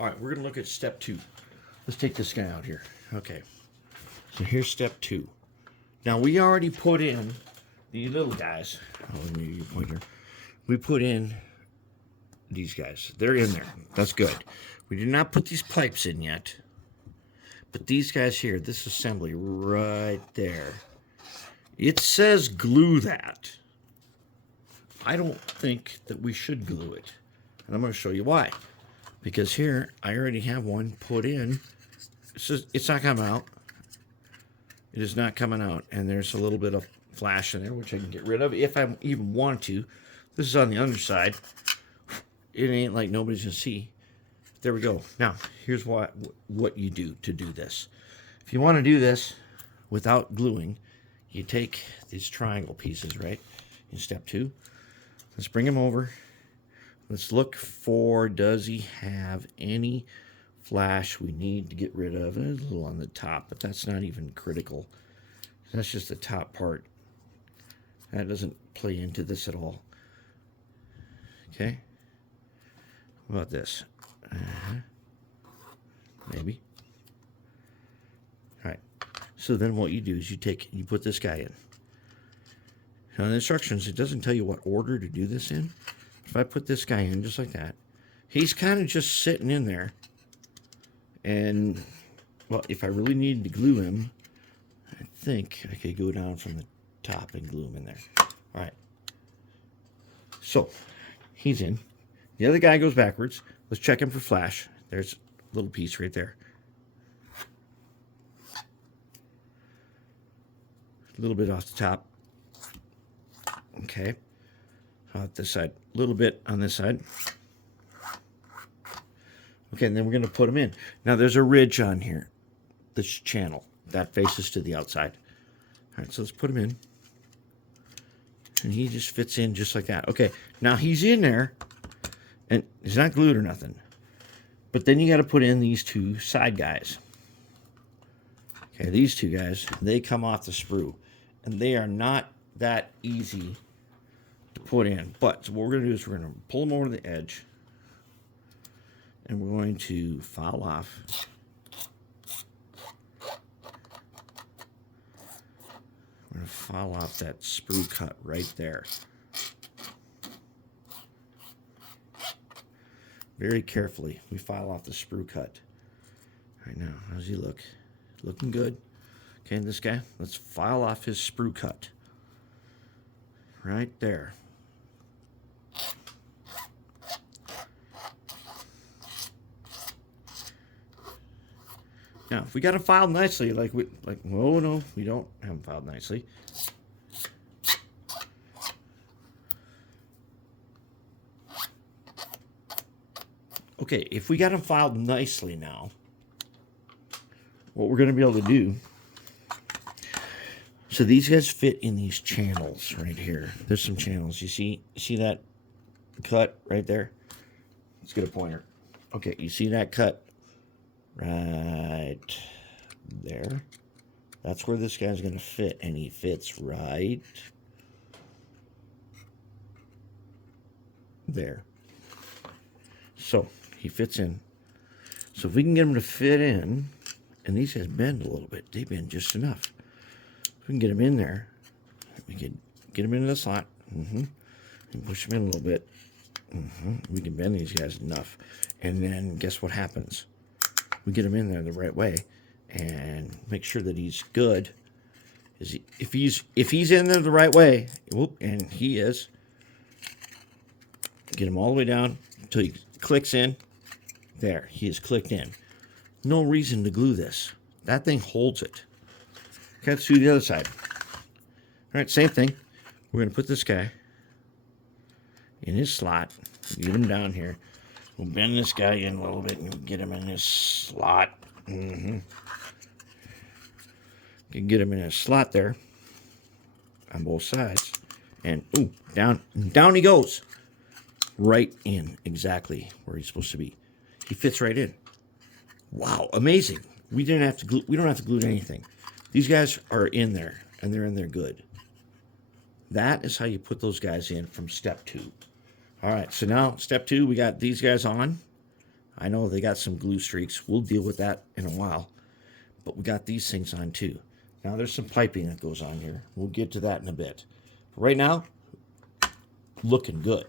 All right, we're going to look at step 2. Let's take this guy out here. Okay. So here's step 2. Now, we already put in these little guys. Oh, let me your pointer. We put in these guys. They're in there. That's good. We did not put these pipes in yet. But these guys here, this assembly right there, it says glue that. I don't think that we should glue it. And I'm going to show you why. Because here, I already have one put in. It's not coming out. It is not coming out. And there's a little bit of flash in there, which I can get rid of if I even want to. This is on the underside. It ain't like nobody's going to see. There we go. Now, here's what you do to do this. If you want to do this without gluing, you take these triangle pieces, right, in step 2. Let's bring them over. Let's look for, does he have any flash we need to get rid of? There's a little on the top, but that's not even critical. That's just the top part. That doesn't play into this at all. Okay? What about this? Maybe. All right. So then what you do is you put this guy in. Now in the instructions, it doesn't tell you what order to do this in. If I put this guy in just like that, he's kind of just sitting in there. And, well, if I really needed to glue him, I think I could go down from the top and glue him in there. All right. So, he's in. The other guy goes backwards. Let's check him for flash. There's a little piece right there. A little bit off the top. Okay. Out this side. A little bit on this side. Okay, and then we're going to put them in. Now, there's a ridge on here. This channel. That faces to the outside. All right, so let's put him in. And he just fits in just like that. Okay, now he's in there. And he's not glued or nothing. But then you got to put in these two side guys. Okay, these two guys, they come off the sprue. And they are not that easy to put in. But so what we're going to do is we're going to pull them over to the edge. And we're going to file off. We're going to file off that sprue cut right there. Very carefully, we file off the sprue cut. All right, now, how's he look? Looking good. Okay, and this guy, let's file off his sprue cut. Right there. Now, if we got them filed nicely, oh no, we don't have them filed nicely. Okay, if we got them filed nicely now, what we're going to be able to do, so these guys fit in these channels right here. There's some channels. You see that cut right there? Let's get a pointer. Okay, you see that cut right there? That's where this guy's going to fit, and he fits right there. So he fits in. So if we can get him to fit in, and these guys bend a little bit, they bend just enough. If we can get him in there, we can get him into the slot, and push him in a little bit. We can bend these guys enough, and then guess what happens? We get him in there the right way, and make sure that he's good. If he's in there the right way, and he is, get him all the way down until he clicks in. There, he is clicked in. No reason to glue this. That thing holds it. Okay, let's do the other side. All right, same thing. We're going to put this guy in his slot. Get him down here. We'll bend this guy in a little bit and get him in his slot. You can get him in his slot there on both sides. And, ooh, down he goes. Right in exactly where he's supposed to be. He fits right in. Wow, amazing. We don't have to glue anything. These guys are in there, and they're in there good. That is how you put those guys in from step 2. All right, so now step 2, we got these guys on. I know they got some glue streaks. We'll deal with that in a while. But we got these things on too. Now there's some piping that goes on here. We'll get to that in a bit. But right now, looking good.